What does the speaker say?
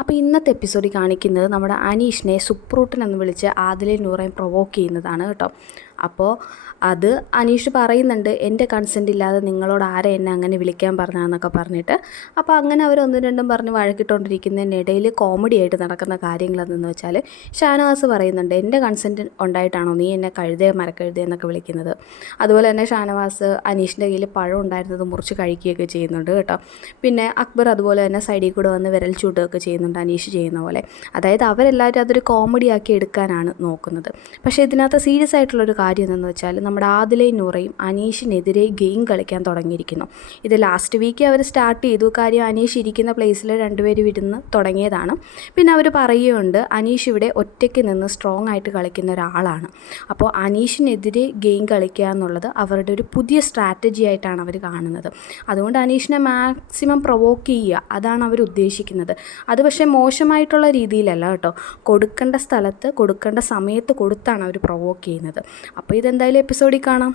അപ്പോൾ ഇന്നത്തെ എപ്പിസോഡിൽ കാണിക്കുന്നത് നമ്മുടെ അനീഷിനെ സുപ്രൂട്ടൻ എന്ന് വിളിച്ച് ആദിലയും നൂറയും പ്രൊവോക്ക് ചെയ്യുന്നതാണ് കേട്ടോ. അപ്പോൾ അത് അനീഷ് പറയുന്നുണ്ട്, എൻ്റെ കൺസെൻറ്റ് ഇല്ലാതെ നിങ്ങളോട് ആരെ എന്നെ അങ്ങനെ വിളിക്കാൻ പറഞ്ഞതെന്നൊക്കെ പറഞ്ഞിട്ട്. അപ്പോൾ അങ്ങനെ അവർ ഒന്നും രണ്ടും പറഞ്ഞ് വഴക്കിട്ടുകൊണ്ടിരിക്കുന്നതിനിടയിൽ കോമഡി ആയിട്ട് നടക്കുന്ന കാര്യങ്ങളെന്ന് വെച്ചാൽ ഷാനവാസ് പറയുന്നുണ്ട്, എൻ്റെ കൺസെൻറ്റ് ഉണ്ടായിട്ടാണോ നീ എന്നെ മരക്കഴുതേ എന്നൊക്കെ വിളിക്കുന്നത്. അതുപോലെ തന്നെ ഷാനവാസ് അനീഷിൻ്റെ കയ്യിൽ പഴം ഉണ്ടായിരുന്നത് മുറിച്ച് കഴിക്കുകയൊക്കെ ചെയ്യുന്നുണ്ട് കേട്ടോ. പിന്നെ അക്ബർ അതുപോലെ തന്നെ സൈഡിൽ കൂടെ വന്ന് വിരൽ ചൂട്ടുകയൊക്കെ ചെയ്യുന്നുണ്ട് അനീഷ് ചെയ്യുന്ന പോലെ. അതായത് അവരെല്ലാവരും അതൊരു കോമഡി ആക്കി എടുക്കാനാണ് നോക്കുന്നത്. പക്ഷേ ഇതിനകത്ത് സീരിയസ് ആയിട്ടുള്ളൊരു കാര്യം എന്തെന്ന് വെച്ചാൽ നമ്മുടെ ആദിലയും നൂറയും അനീഷിനെതിരെ ഗെയിം കളിക്കാൻ തുടങ്ങിയിരിക്കുന്നു. ഇത് ലാസ്റ്റ് വീക്ക് അവർ സ്റ്റാർട്ട് ചെയ്തു. കാര്യം അനീഷ് ഇരിക്കുന്ന പ്ലേസിൽ രണ്ടുപേരും ഇരുന്ന് തുടങ്ങിയതാണ്. പിന്നെ അവർ പറയുകയുണ്ട്, അനീഷ് ഇവിടെ ഒറ്റയ്ക്ക് നിന്ന് സ്ട്രോങ് ആയിട്ട് കളിക്കുന്ന ഒരാളാണ്. അപ്പോൾ അനീഷിനെതിരെ ഗെയിം കളിക്കുക എന്നുള്ളത് അവരുടെ ഒരു പുതിയ സ്ട്രാറ്റജി ആയിട്ടാണ് അവർ കാണുന്നത്. അതുകൊണ്ട് അനീഷിനെ മാക്സിമം പ്രൊവോക്ക് ചെയ്യുക, അതാണ് അവർ ഉദ്ദേശിക്കുന്നത്. അത് പക്ഷേ മോശമായിട്ടുള്ള രീതിയിലല്ല കേട്ടോ. കൊടുക്കേണ്ട സ്ഥലത്ത് കൊടുക്കേണ്ട സമയത്ത് കൊടുത്താണ് അവർ പ്രൊവോക്ക് ചെയ്യുന്നത്. അപ്പോൾ ഇതെന്തായാലും എപ്പിസോഡിൽ കാണാം.